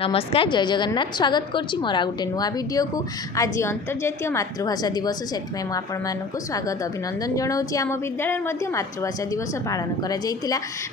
नमस्कार जय जगन्नाथ स्वागत करुच्ची मोर आ गोटे नुआ वीडियो को आज अंतर्जातीय मातृभाषा दिवस से आपण स्वागत अभिनंदन जनाऊँगी। आम विद्यालय मातृभाषा दिवस पालन कर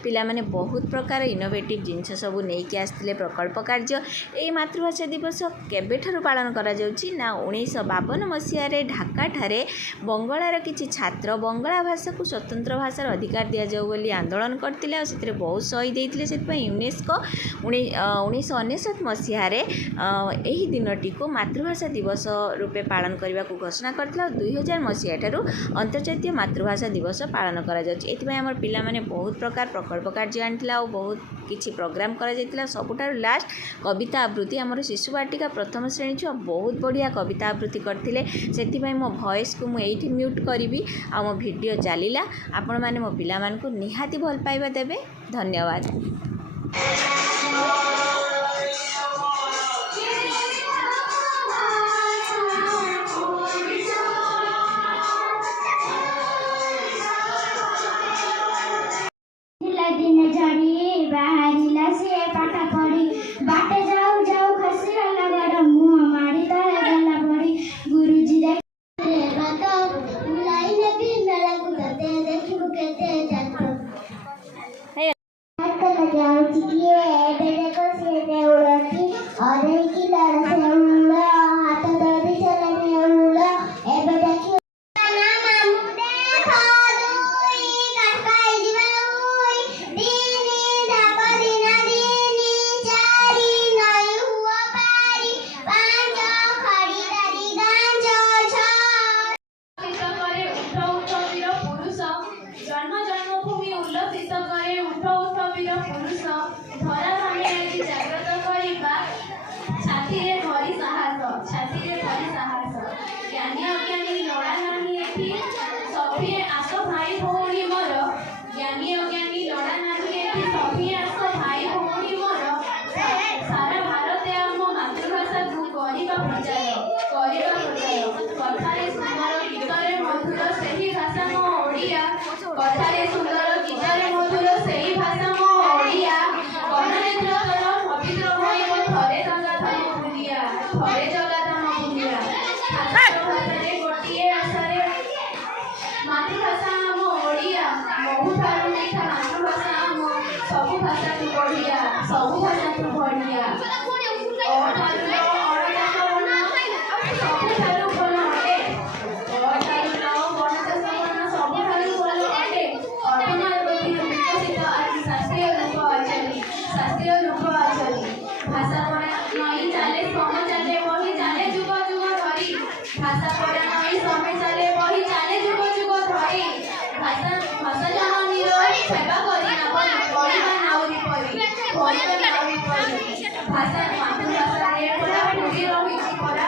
पिला माने बहुत प्रकार इनोवेटिव जिनस सब नहीं आसते प्रकल्प कार्य। यही मातृभाषा दिवस केबेठारु पालन करा जाउची ना 1952 मसीह ढाका ठारे बंगलार किछि छात्र बंगला भाषा को स्वतंत्र भाषार अधिकार दि जाऊ बोली आंदोलन करथिले। से बहुत शहीद होते से यूनेस्को 1999 मसीह यही दिनटी को मातृभाषा दिवस रूपे पालन करने को घोषणा करथिला। 2000 मसीहा ठारू अंतर्जातीय मातृभाषा दिवस पालन करा जाउची। एथिबाई हमर पिला माने बहुत प्रकार प्रकल्प कार्य आनिथिला और बहुत किछि प्रोग्राम करा जायतिला। सबुठार लास्ट कविता आवृत्ति हमर शिशु वाटिका प्रथम श्रेणी छुआ बहुत बढ़िया कविता आवृत्ति करथिले। सेथिबाई मो वॉइस को मु एठी म्यूट करिवि आ मो वीडियो चलिला। आपण माने मो पिला मान को निहाती भल पाइबा देबे। धन्यवाद। दिन झड़ी बाहरिला से पाठा पड़ी बाटे जाऊ जाऊ खसरा लगा मुँह मारी तले गला पड़ी गुरुजी रे बात बुलाई ने भी मेला गुते देखि बुकेते जातो हे हाथ लगे आउची किए बेटे को से दे उड़ती और की लड़ से उड़ा हाथ दर्द चले में उड़ा ए बेटा की कथारे सुंदर गीतारे मधुर सही भाषा मो ओडिया कननेत्र तोर पवित्र होई मो थरे जगत भूलिया थरे जगत म भूलिया भाषारे गोटिए आसरे मातृभाषा मो ओडिया बहुत थारु मीठा मातृभाषा मो सब भाषा तू बढ़िया सब भाषा तू बढ़िया और थारु भाषा पढ़ा नई चले समय चले बही चले जुग जुग धरी भाषा पढ़ा नई समय चले बही चले जुग जुग धरी भाषा भाषा जननी रो सेवा करी ना पढ़िबा नाउरी परी पढ़िबा नाउरी परी भाषा मातृभाषा रे पढ़ा पूरी रही छी पढ़ा